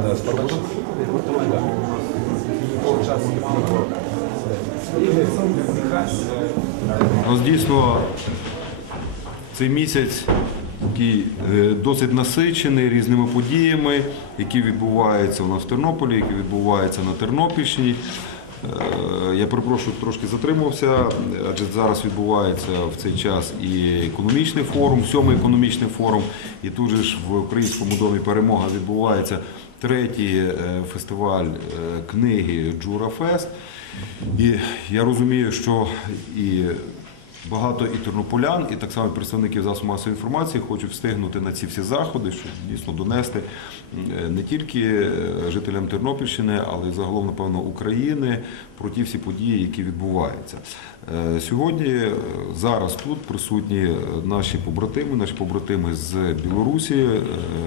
Майдану Спартак. У нас дійсно цей місяць який е, досить насичений різними подіями, які відбуваються у нас в Тернополі, які відбуваються на Тернопільщині. Е, Я перепрошую, трошки затримався, адже зараз відбувається в цей час і економічний форум, сьомий економічний форум, і тут же ж в Українському домі перемога відбувається третій е, фестиваль е, книги Джура Фест. І я розумію, що і багато і тернополян, і так само представників засобів масової інформації хочуть встигнути на ці всі заходи, щоб дійсно донести е, не тільки е, жителям Тернопільщини, але й загалом, напевно, України про ті всі події, які відбуваються. Е, Сьогодні зараз тут присутні наші побратими, наші побратими з Білорусі,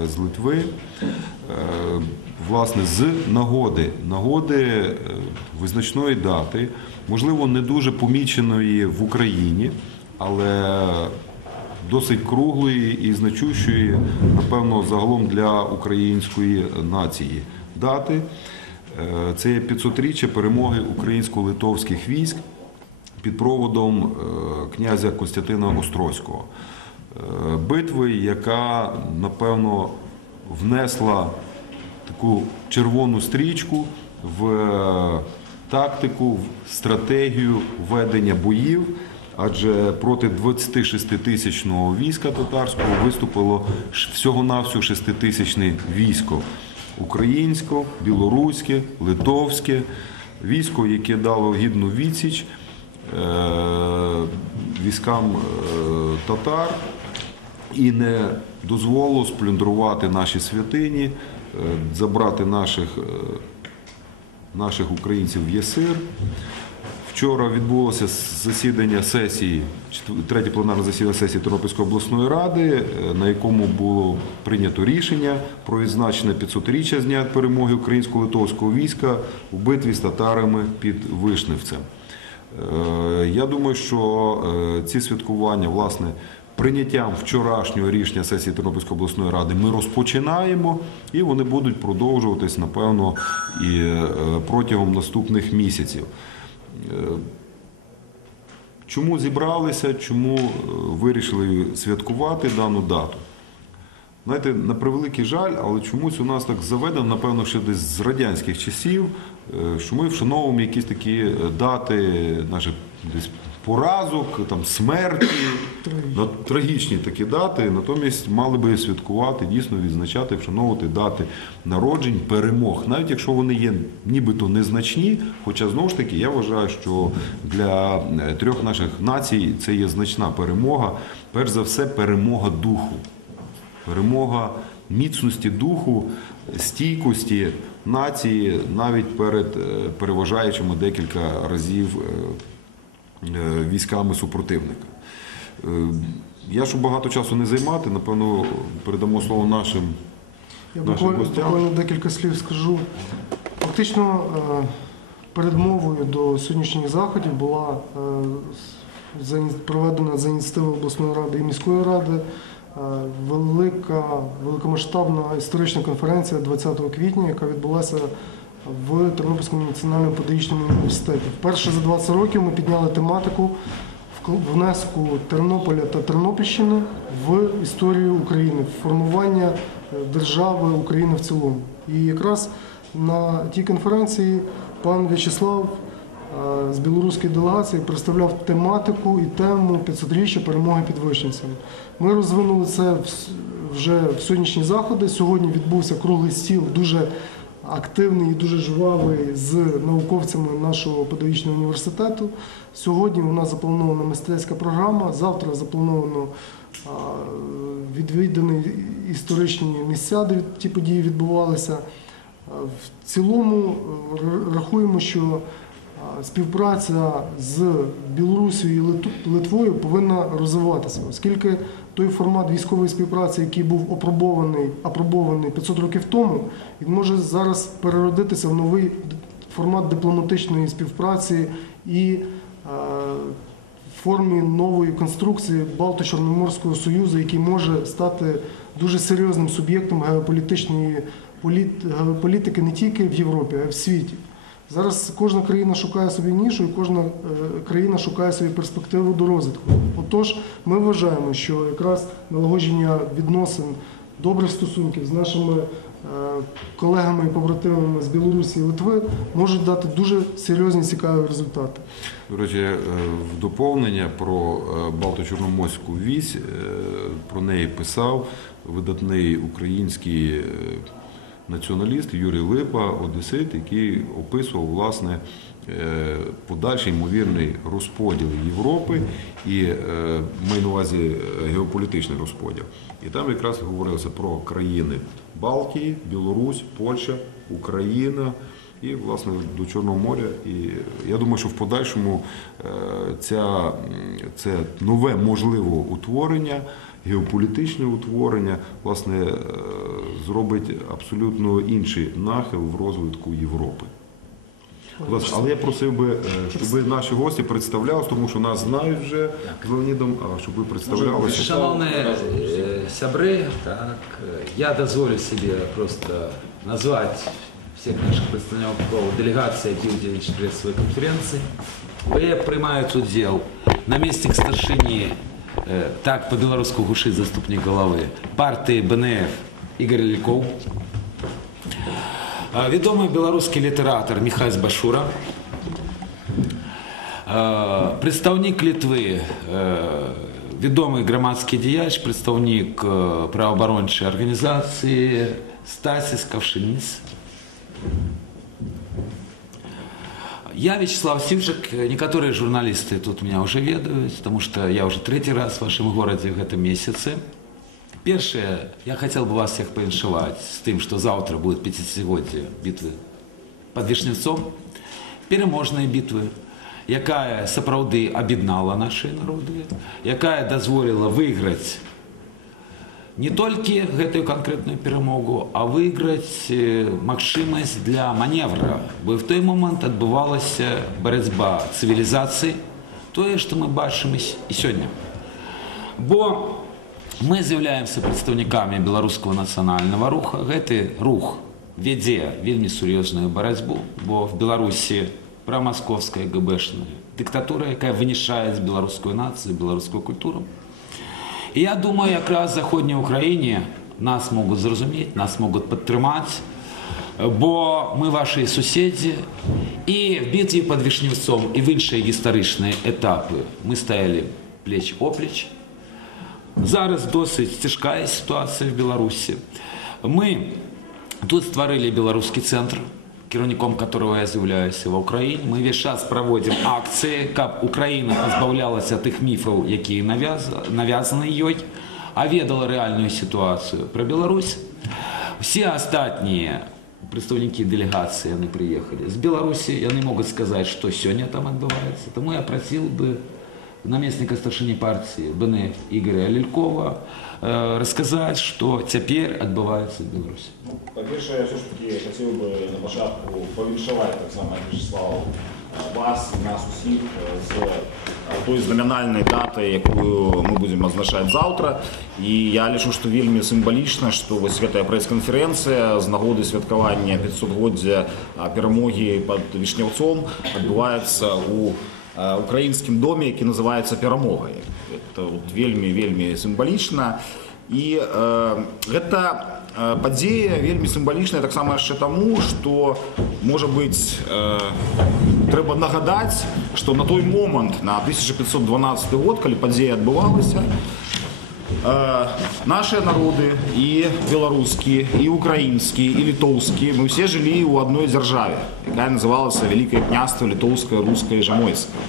з Литви. Власне, з нагоди, нагоди визначної дати, можливо, не дуже поміченої в Україні, але досить круглої і значущої, напевно, загалом для української нації дати. Е, Це є 500-річчя перемоги українсько-литовських військ під проводом е, князя Костянтина Острозького. Е, Битви, яка, напевно, внесла таку червону стрічку в тактику, в стратегію ведення боїв. Адже проти 26-тисячного війська татарського виступило всього-навсього 6-тисячне військо. Українське, білоруське, литовське, військо, яке дало гідну відсіч е, військам е, татар. І не дозволило сплюндрувати наші святині, е, забрати наших, наших українців в ЄСИР. Вчора відбулося засідання сесії, третє пленарне засідання сесії Тернопільської обласної ради, е, на якому було прийнято рішення про відзначення 500-річчя з дня перемоги українсько-литовського війська у битві з татарами під Вишневцем. Е, Я думаю, що е, ці святкування, власне, прийняттям вчорашнього рішення сесії Тернопільської обласної ради ми розпочинаємо, і вони будуть продовжуватись, напевно, і протягом наступних місяців. Е, Чому зібралися, чому е, вирішили святкувати дану дату? Знаєте, на превеликий жаль, але чомусь у нас так заведено, напевно, ще десь з радянських часів, е, що ми вшановуємо якісь такі дати наших десь поразок, там, смерті, на- трагічні такі дати. Натомість мали би святкувати, дійсно відзначати, вшановувати дати народжень, перемог, навіть якщо вони є нібито незначні. Хоча знову ж таки я вважаю, що для е, трьох наших націй це є значна перемога. Перш за все, перемога духу перемога міцності духу, стійкості нації навіть перед е, переважаючими декілька разів е, військами супротивника. Е, Я, щоб багато часу не займати, напевно, передамо слово нашим. Я нашим буквально, гостям. буквально декілька слів скажу. Фактично, е, передмовою до сьогоднішніх заходів була е, проведена за ініціативи обласної ради і міської ради е, велика, великомасштабна історична конференція 20 квітня, яка відбулася в Тернопільському національному педагогічному університеті. Вперше за 20 років ми підняли тематику внеску Тернополя та Тернопільщини в історію України, в формування е, держави України в цілому. І якраз на тій конференції пан В'ячеслав е, з білоруської делегації представляв тематику і тему 500-річчя перемоги під Вишенцями. Ми розвинули це вже в сьогоднішні заходи. Сьогодні відбувся круглий стіл, дуже активний і дуже жвавий з науковцями нашого педагогічного університету. Сьогодні у нас запланована мистецька програма. Завтра заплановано відвідані історичні місця, де ті події відбувалися. В цілому е, рахуємо, що співпраця з Білорусією і Литвою повинна розвиватися, оскільки той формат військової співпраці, який був опробований, апробований 500 років тому, він може зараз переродитися в новий формат дипломатичної співпраці і е, в формі нової конструкції Балто-Чорноморського союзу, який може стати дуже серйозним суб'єктом геополітичної політ- геополітики не тільки в Європі, а й в світі. Зараз кожна країна шукає собі нішу, і кожна е, країна шукає собі перспективу до розвитку. Отож, ми вважаємо, що якраз налагодження відносин, добрих стосунків з нашими е, колегами і побратимами з Білорусі і Литви можуть дати дуже серйозні цікаві результати. До речі, е, в доповнення про Балто-Чорноморську вісь, про неї писав видатний український націоналіст Юрій Липа, одесит, який описував власне е, подальший ймовірний розподіл Європи і е, маю на увазі е, геополітичний розподіл. І там якраз говорилося про країни Балтії, Білорусь, Польща, Україна і власне до Чорного моря. І я думаю, що в подальшому ця, це нове можливе утворення, геополітичне утворення, власне, е, зробить абсолютно інший нахил в розвитку Європи. Але я просив би, е, щоб наші гості представлялися, тому що нас знають вже з Леонідом, а щоб ви представлялися. Шановні е, сябри, так, я дозволю себе просто назвати всіх наших представників делегації, які уділили в своїй конференції. Я приймаю тут діл намісник старшині, е, так по-білоруську гушить заступник голови, партії БНФ Ігор Лільков, Е, відомий білоруський літератор Михайло Башура, Е, Представник Літви, е, відомий громадський діяч, представник е, правооборончої організації Стасіс Кавшиніс. Я Вячеслав Сивжик. Некоторые журналисты тут меня уже ведают, потому что я уже третий раз в вашем городе в этом месяце. Першее, я хотел бы вас всех повіншувати з тим, що завтра буде 50-годие битви під Вишневцом, переможної битви, яка сапраўды об'єднала наші народи, яка дозволила виграти не толькі гэтую канкрэтную перамогу, а выйграць э, магчымасць для маневра. Бо в той момант адбывалася барацьба цывілізацыі, тое, што мы бачым і с- і сёння. Бо мы з'яўляемся прадстаўнікамі беларускага нацыянальнага руха. Гэты рух вядзе вельмі сур'ёзную барацьбу, бо в Беларусі прамаскоўская ГБшная дыктатура, якая вынішае з беларускую нацыю, беларускую культуру. І я думаю, якраз в Заходній Україні нас можуть зрозуміти, нас можуть підтримати, бо ми ваші сусіди. І в битві під Вишневцом, і в інші історичні етапи ми стояли плеч-оплеч. Зараз досить тяжка ситуація в Білорусі. Ми тут створили білоруський центр, керівником которого я з'являюся в Україні. Ми весь час проводимо акції, як Україна позбавлялася тих міфів, які нав'язані їй, а ведала реальну ситуацію про Білорусь. Всі останні представники делегації вони приїхали з Білорусі, вони можуть сказати, що сьогодні там відбувається. Тому я просив би наместника старшыні партии БНФ Игоря Лелькова э, рассказать, что теперь отбывается в Беларуси. Ну, По-перше, я все ж таки хотів би на початку повіншувати так само, як Вячеслав, е, вас і нас усіх е, з е, тої знаменальної дати, яку ми будемо відзначати завтра. І я лічу, що вельми символічно, що ось ця прес-конференція з нагоди святкування 500-годдя е, перемоги під Вишневцом відбувається у е, українському домі, який називається «Перемогою». Це от вельми, вельми символічно. І е, гэта э, падзея вельмі сімвалічная таксама яшчэ таму што можа быць э, трэба нагадаць што на той момант на 1512 год калі падзея адбывалася э, нашыя народы і беларускі і украінскі і літоўскі мы ўсе жылі ў адной дзяржаве якая называлася вялікае княства літоўскае рускае жамойскае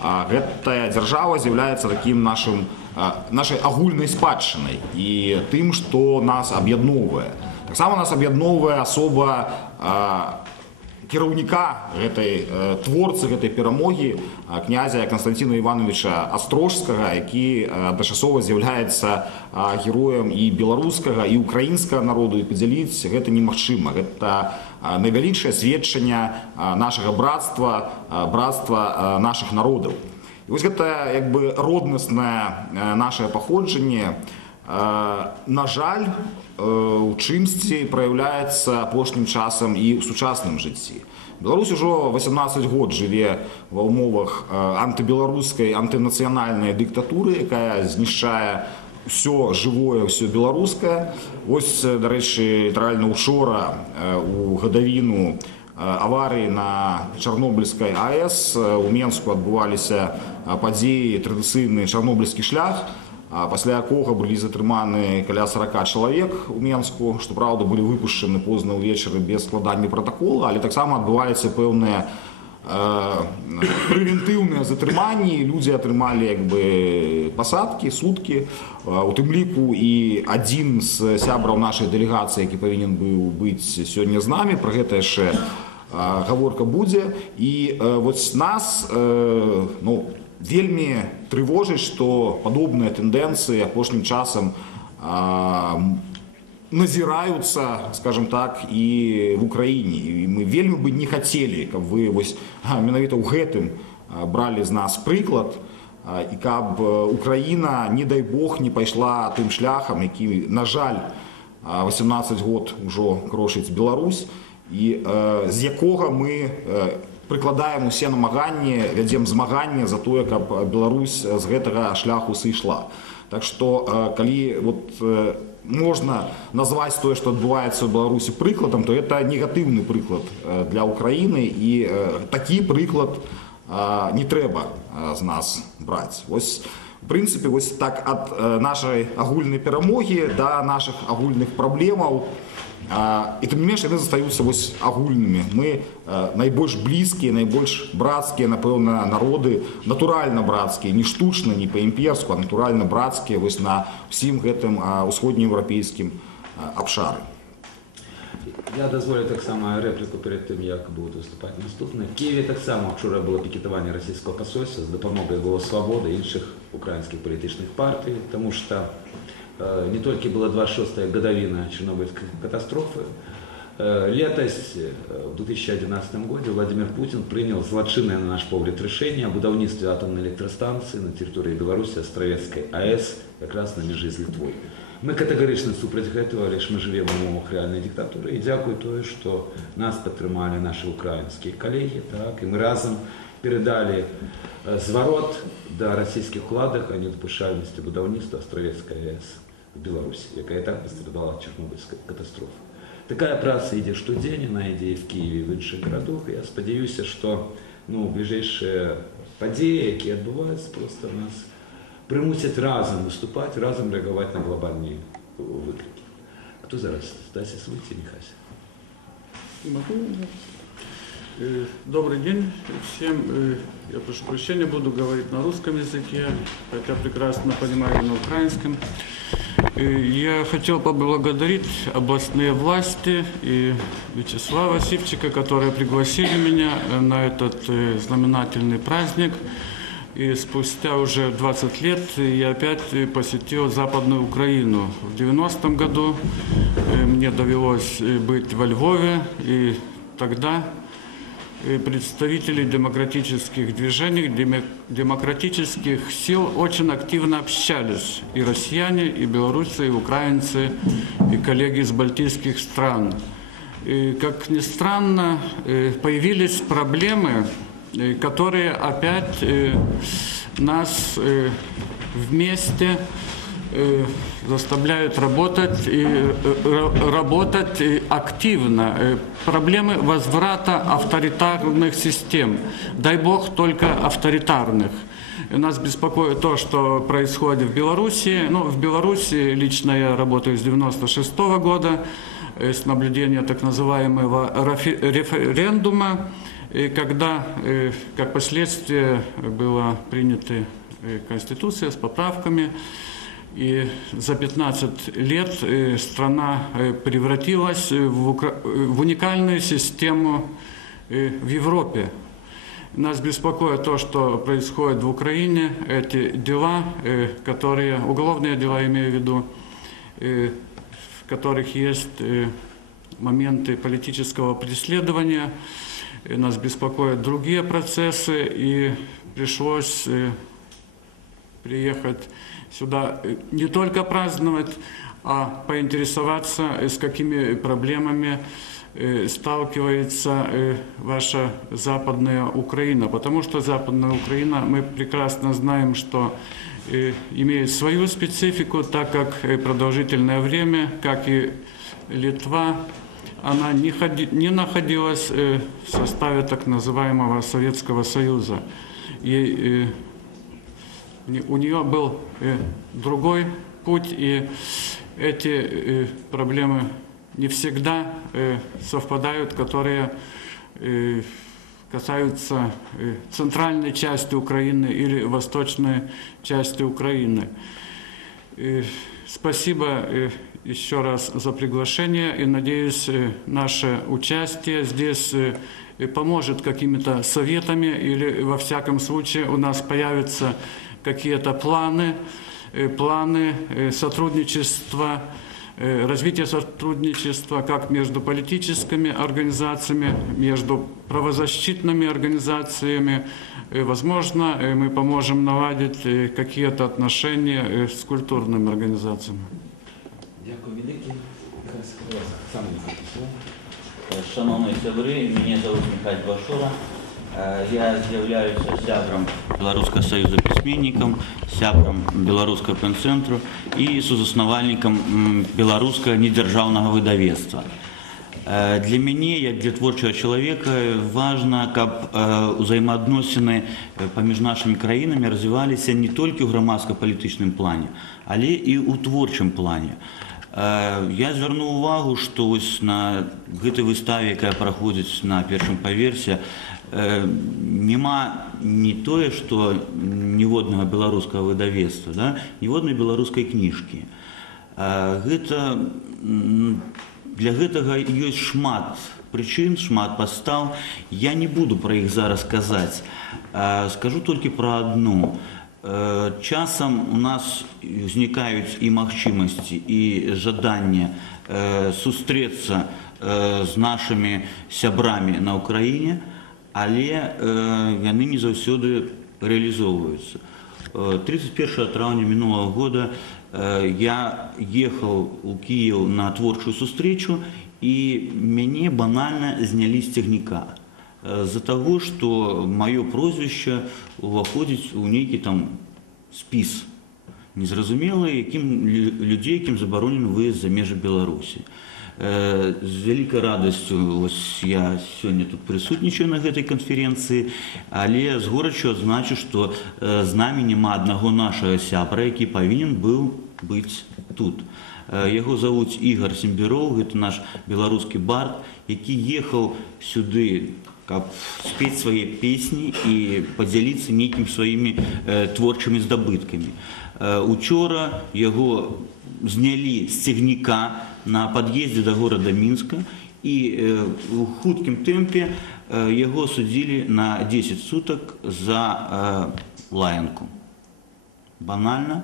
А гэтая дзяржава з'яўляецца такім нашым а, нашай агульнай спадчынай і тым, што нас аб'ядноўвае. Таксама нас аб'ядноўвае асоба а, кіраўніка гэтай творцы гэтай перамогі князя Константина Івановича Астрожскага, які адначасова з'яўляецца героем і беларускага і украінскага народу і падзяліць гэта немагчыма. Гэта найвялікшае сведчанне нашага братства, а, братства а, нашых народаў. І вось гэта як бы роднаснае нашае паходжанне Е, На жаль, у чымсьці праяўляецца апошнім часам і ў сучасным жыцці. Беларусь ужо 18 год жыве ва ўмовах антыбеларускай антынацыянальнай дыктатуры, якая знішчае ўсё жывое, ўсё беларускае. Вось, дарэчы, літаральна учора у гадавіну аварыі на Чарнобыльскай АЭС е, у Менску адбываліся падзеі традыцыйны чарнобыльскі шлях, пасля якога былі затрыманы каля 40 чалавек у Менску, што праўда былі выпушчаны позна ўвечары без складання пратакола, але таксама адбываліся пэўныя э, прэвентыўныя затрыманні, людзі атрымалі як бы пасадкі, суткі. Э, У тым ліку і адзін з сябраў нашай дэлегацыі, які павінен быў быць сёння з намі, пра гэта яшчэ э, гаворка будзе. І э, вось нас э, ну, вельмі трывожыць, што падобныя тэндэнцыі апошнім часам а, назіраюцца скажем так і в Украіне і мы вельмі бы не хацелі каб вы вось а, менавіта ў гэтым а, бралі з нас прыклад а, і каб э, Украіна не дай Бог не пайшла тым шляхам які на жаль а, 18 год ужо крошыць Беларусь і э, з якога мы э, прыкладаем усе намаганні вядзем змаганне за тое каб Беларусь з гэтага шляху сышла. Так што э, калі вот э, можна назваць тое што адбываецца ў беларусі прыкладам то это негатыўны прыклад для ўкраіны і такі прыклад не трэба з нас браць. Вось в прынцыпе вось так ад нашай агульнай перамогі да нашых агульных праблемаў і тым не менш яны застаюцца вось агульнымі мы э, найбольш блізкія найбольш брацкія напэўна народы натуральна брацкія не штучна не па-імперску а натуральна брацкія вось на ўсім гэтым а, усходнееўрапейскім а, абшары Я дазволю таксама рэпліку перед тым, як будуць выступаць наступны. В Києві таксама вчора було пікетування російського посольства з допомогою «Голос Свободи» і інших українських політичних партій, тому що э, не тільки була 26-я годовина Чернобыльской катастрофы, э, летось, э, в 2011 году Владимир Путин принял злочинное, на наш погляд, решение о будовництве атомной электростанции на территории Беларуси, Островецкой АЭС, как раз на межі з Литвой. Ми категорично супроть гэтага, лишь мы живем в умовах реальной диктатуры. І дякую тое, що нас підтримали наші українські колеги, так, і ми разом передали е, зворот до російських вкладах о недопущальності будівництва Островецької АЕС в Білорусі, яка і так пострадала від Чорнобильської катастрофи. Такая праца ідзе штодзень, она ідзе і в Києві, і в інших городах. Я спадзяюся, що ну, ближайшие падзеі, які адбываюцца просто нас примусять разом выступать, разом реагировать на глобальные виклики. А то зараз Стася Свитці, Михася. Могу? Э, Добрый день всем. Э, Я прошу прощения, буду говорить на русском языке, хотя прекрасно понимаю на украинском. Э, Я хотел поблагодарить областные власти и Вячеслава Сивчика, которые пригласили меня на этот знаменательный праздник. И спустя уже 20 лет я опять посетил Западную Украину. В 90-м году мне довелось быть во Львове, и тогда представители демократических движений, демо- демократических сил очень активно общались. И россияне, и белорусы, и украинцы, и коллеги из балтийских стран. И, как ни странно, э, появились проблемы, э, которые опять э, нас вместе заставляют работать и э, ра- работать э, активно. Э, Проблемы возврата авторитарных систем. Дай бог только авторитарных. Нас беспокоит то, что происходит в Беларуси. Ну, в Беларуси лично я работаю с 96 года, э, с наблюдения так называемого референдума, и когда, э, как последствие, была принята э, Конституция с поправками, и за 15 лет э, страна э, превратилась э, в, уникальную систему в Европе. Нас беспокоит то, что происходит в Украине, эти дела, которые, уголовные дела имею в виду, в которых есть моменты политического преследования. Нас беспокоят другие процессы, и пришлось приехать сюда э, не только праздновать, а поинтересоваться, э, с какими проблемами э, сталкивается ваша Западная Украина. Потому что Западная Украина, мы прекрасно знаем, что имеет свою специфику, так как продолжительное время, как и Литва, она не, ходи- не находилась в составе так называемого Советского Союза. И у нее был э, другой путь, и эти э, проблемы не всегда э, совпадают, которые касаются центральной части Украины или восточной части Украины. Спасибо еще раз за приглашение и надеюсь, наше участие здесь поможет какими-то советами или во всяком случае у нас появятся какие-то планы, э, планы э, сотрудничества, э, развития сотрудничества как между политическими организациями, между правозащитными организациями. Возможно, мы поможем наладить какие-то отношения с культурными организациями. Дякую велике. Шановні сябри, мене зовут Михайло Башура. Е, Я з'являюся сябром Белорусского союза письменником, сябром Белорусского пенцентру і сузаснавальнікам м, беларускага недзяржаўнага выдавецтва. Е, Для мяне, як для творчага чалавека, важна, каб е, узаемаадносіны е, паміж нашымі краінамі развіваліся не толькі ў грамадска-палітычным плане, але і ў творчым плане. Е, Я звярнуў увагу, што вось на гэтай выставе, якая праходзіць на першым паверсе, э, няма не тое, што ніводнага беларускага выдавецтва, да? ніводнай беларускай кніжкі. Э, Гэта м, для гэтага ёсць шмат прычын, шмат пастаў. Я не буду пра іх зараз казаць. Э, Скажу толькі пра адну. Э, Часам у нас узнікаюць і магчымасці і жаданне э, сустрэцца э, з нашымі сябрамі на ўкраіне, але э, яны не заўсёды рэалізоўваюцца. Э, 31 траўня мінулого года э, я ехаў у Кіеў на творчую сустрэчу і мяне банальна знялі з цягніка з-за таго, што маё прозвішча уваходзіць у нейкі там спіс незразумелы, якім лю- людзей, якім забаронены выезд за межы Беларусі. Э, З вялікай радасцю ось я сёння тут прысутнічаю на гэтай канферэнцыі, але з горачу адзначу, што э, з намі няма аднаго нашага сябра, які павінен быў быць тут. Э, Яго завуць Ігар Сембіроў, гэта наш беларускі бард, які ехаў сюды каб спець свае песні і падзяліцца нейкім сваімі э, творчымі здабыткамі. Э, учора яго знялі з цягніка на пад'ездзе да горада мінска і э, у хуткім тэмпе э, яго судзілі на 10 сутак за э, лаянку. Банальна,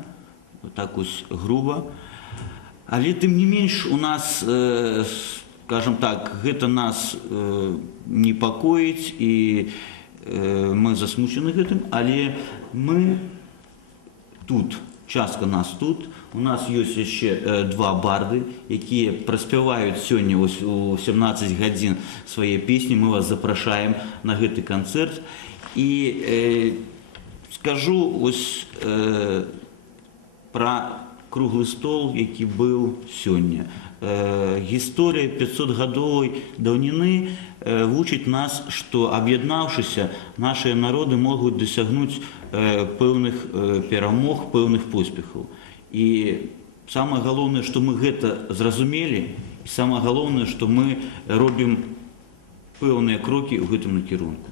так ось груба. Але тым не менш у нас, э, скажем так, гэта нас э, непакоіць і э, мы засмучаны гэтым, але мы тут, частка нас тут. У нас ёсць яшчэ э, два барды, якія праспяваюць сёння ось у 17 гадзін свае песні. Мы вас запрашаем на гэты канцэрт. І э, скажу ось э, пра круглы стол, які быў сёння. Э, гісторыя 500гадовай даўніны э, вучыць нас, што аб'яднаўшыся, нашыя народы могуць дасягнуць э, пэўных э, перамог, пэўных поспехаў. І самае галоўнае, што мы гэта зразумелі, і самае галоўнае, што мы робім пэўныя крокі ў гэтым накірунку.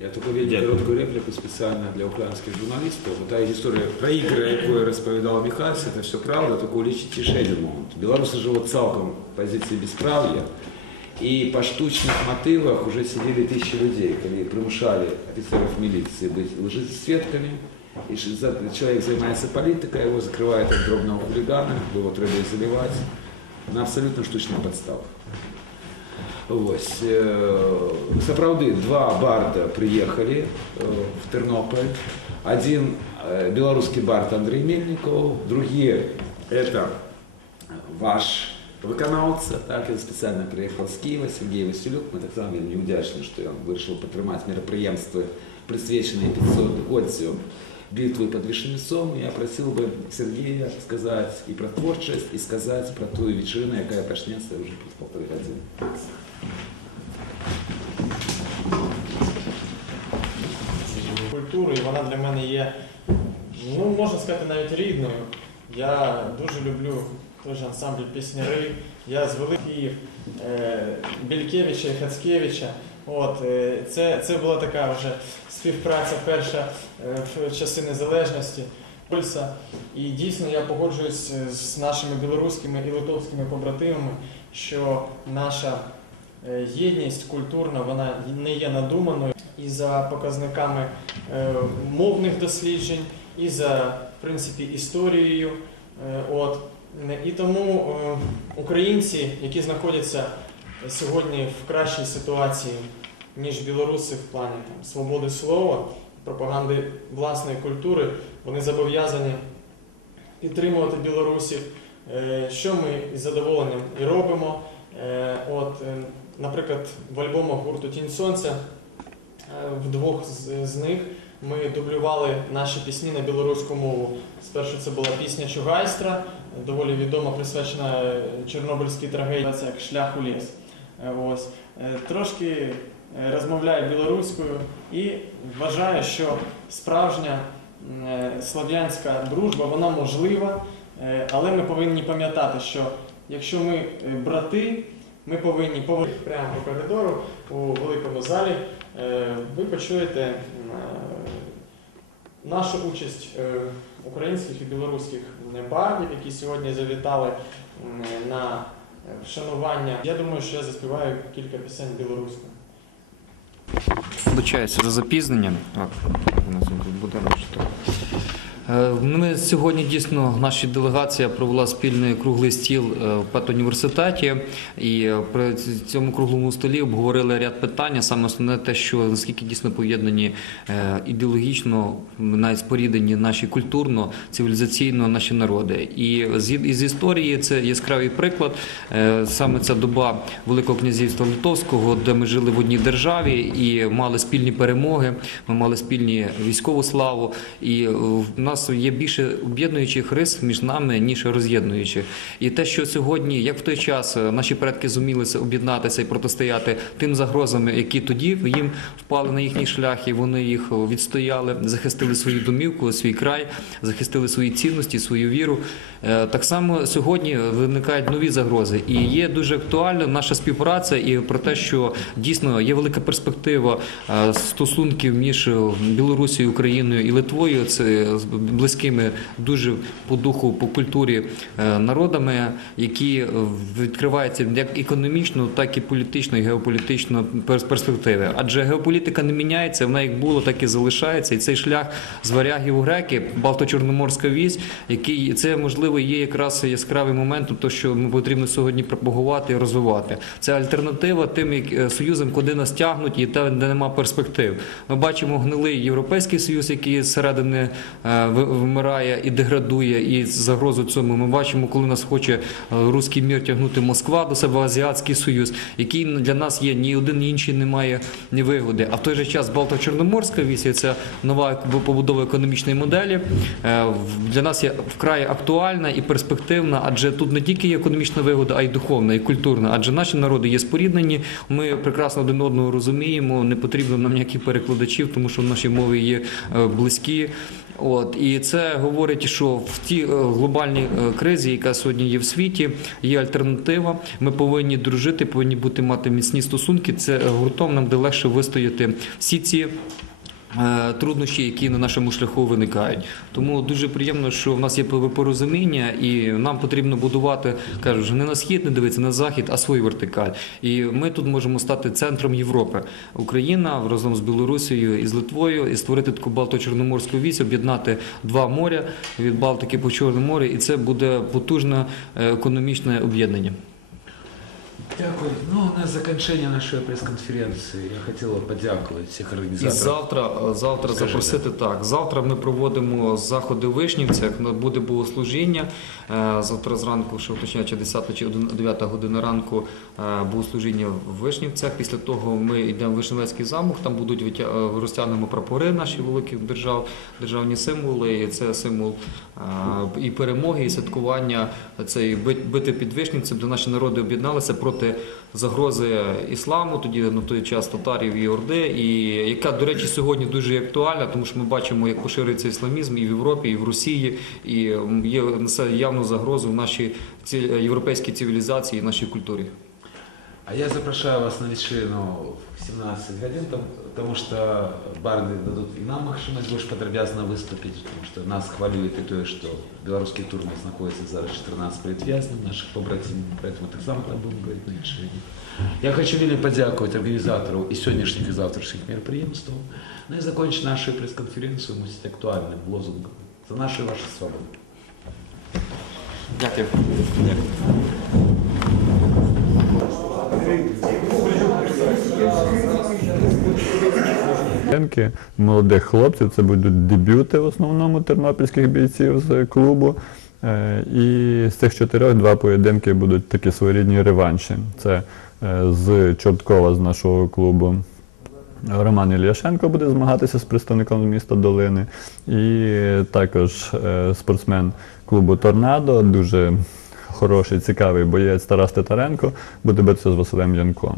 Я только вельмі Дякую. короткую реплику специально для украинских журналистов. Вот та история про игры, якую распавядала Михайлович, это все правда, только улічыць яшчэ один момент. Беларусы жывуць цалкам позиции бесправия, и по штучных мотивах уже сидели тысячи людей, когда примушали офицеров милиции быть лжесведками, и ш- за- человек занимается политикой, его закрывают от дробного хулигана, его треба заливать на абсолютно штучных подставах. Ось е, сапраўды два барда прыехалі е, в Тэрнополь Один э, белорусский бард Андрей Мельников, другие это ваш виконавца, так, я спеціально приїхав з Києва, Сергій Василюк. Ми так само вельми вдячні, що він вирішив підтримати мероприємство, присвячене 500-літтю битвы под Вишневцом. Я просил бы Сергея сказать и про творчесть, и сказать про ту вечерину, яка почнеться уже через полторы години. культуру, і вона для мене є, ну можна сказати, навіть рідною. Я дуже люблю той же ансамбль пісняри. Я з Великих е, Бількевича і Хацкевича. От, е, це, це була така вже співпраця перша е, в часи незалежності. Пульса. І дійсно я погоджуюсь е, з нашими білоруськими і литовськими побратимами, що наша єдність культурна вона не є надуманою і за показниками мовних досліджень, і за в принципі історією. От. І тому українці, які знаходяться сьогодні в кращій ситуації, ніж білоруси в плані там, свободи слова, пропаганди власної культури, вони зобов'язані підтримувати білорусів, е, що ми із задоволенням і робимо. Е, От, е, наприклад, в альбомах гурту Тінь Сонця В двох з, них ми дублювали наші пісні на білоруську мову. Спершу це була пісня Чугайстра, доволі відома, присвячена Чорнобильській трагедії, як шлях у ліс. Ось. Трошки е, розмовляю білоруською і вважаю, що справжня е, слов'янська дружба вона можлива, е, але ми повинні пам'ятати, що якщо ми брати, ми повинні повинні прямо по коридору у великому залі. Ви почуєте нашу участь українських і білоруських бардів, які сьогодні завітали на вшанування. Я думаю, що я заспіваю кілька пісень білоруською. Вибачаюся за запізнення. Так, у нас тут буде що. Е, Ми сьогодні дійсно наша делегація провела спільний круглий стіл е, в педуніверситеті, і е, при цьому круглому столі обговорили ряд питань. Саме основне те, що наскільки дійсно поєднані ідеологічно, навіть споріднені наші культурно, цивілізаційно наші народи. І з історії це яскравий приклад. Саме ця доба Великого князівства Литовського, де ми жили в одній державі і мали спільні перемоги. Ми мали спільні військову славу, і в нас є більше об'єднуючих рис між нами ніж роз'єднуючих. І те, що сьогодні, як в той час, е, наші предки зумілися об'єднатися і протистояти тим загрозам, які тоді їм впали на їхній шлях, і вони їх відстояли, захистили свою домівку, свій край, захистили свої цінності, свою віру. Е, Так само сьогодні виникають нові загрози, і є дуже актуальна наша співпраця і про те, що дійсно є велика перспектива е, стосунків між е, Білорусією, Україною і Литвою. Це близькими дуже по духу, по культурі е, народами, які е, відкриваються як економічно, так і політично і геополітично перспективи. Адже геополітика не міняється, вона як було, так і залишається. І цей шлях з варягів у греки, Балто-Чорноморська вісь, який це можливо є якраз яскравий момент, то що ми потрібно сьогодні пропагувати і розвивати. Це альтернатива тим як, е, союзам, куди нас тягнуть, і те, де нема перспектив. Ми бачимо гнилий європейський союз, який зсередини ви- вмирає і деградує, і загрозу цьому. Ми бачимо, коли нас хоче е, руський мір тягнути Москва до себе, Азіатський Союз, який для нас є ні один, ні інший не має ні вигоди. А в той же час Балто-Чорноморська вісія це нова побудова економічної моделі. е, Для нас є вкрай актуальна і перспективна, адже тут не тільки є економічна вигода, а й духовна, і культурна. Адже наші народи є споріднені. Ми прекрасно один одного розуміємо. Не потрібно нам ніяких перекладачів, тому що наші мови є е, близькі. От і це говорить, що в тій е, глобальній е, кризі, яка сьогодні є в світі, є альтернатива. Ми повинні дружити, повинні бути мати міцні стосунки. Це е, гуртом нам де легше вистояти всі ці. Е, Труднощі, які на нашому шляху виникають, тому дуже приємно, що в нас є порозуміння, і нам потрібно будувати, кажуть, не на схід, не дивитися на захід, а свою вертикаль. І ми тут можемо стати центром Європи. Україна разом з Білорусією і з Литвою і створити таку Балто-Чорноморську вісь, об'єднати два моря від Балтики по Чорне море, і це буде потужне е, економічне об'єднання. Дякую. Ну, на закінчення нашої прес-конференції я хотів подякувати всіх І завтра, е, завтра Скажи, запросити так. Завтра ми проводимо заходи в Вишнівцях. Буде богослужіння. Е, Завтра зранку, що уточняючи 10 чи 9 година ранку, е, богослужіння в Вишнівцях. Після того ми йдемо в Вишневецький замок. Там будуть розтягнемо прапори наші великі держав, державні символи. І це символ і перемоги, і святкування цієї бит- бити під Вишнівцем, де наші народи об'єдналися проти загрози ісламу, тоді на той час татарів і Орди, і яка, до речі, сьогодні дуже актуальна, тому що ми бачимо, як поширюється ісламізм і в Європі, і в Росії, і є несе явну загрозу в нашій європейській цивілізації, і нашій культурі. А я запрошую вас на вечерину в 17 годин, там- потому что барды дадут и нам можливість більш подробязно виступити, тому що нас хвалює і те, що білоруський турмоз знаходиться зараз 14 політв'язнів, наших побратимів, поэтому так само там будемо говорити на вечерині. Я хочу вельми подякувати організатору і сьогоднішніх, і завтрашніх мероприємств. Ну і закінчити нашу прес-конференцію мусить актуальним лозунгом за нашу вашу свободу. Дякую. Дякую. Поєдинки молодих хлопців. Це будуть дебюти в основному тернопільських бійців з клубу. Е, І з цих чотирьох два поєдинки будуть такі своєрідні реванші. Це е, з Чорткова з нашого клубу. Роман Ільяшенко буде змагатися з представником міста Долини. І також е, спортсмен клубу Торнадо, дуже хороший, цікавий боєць Тарас Титаренко, буде битися з Василем Янком.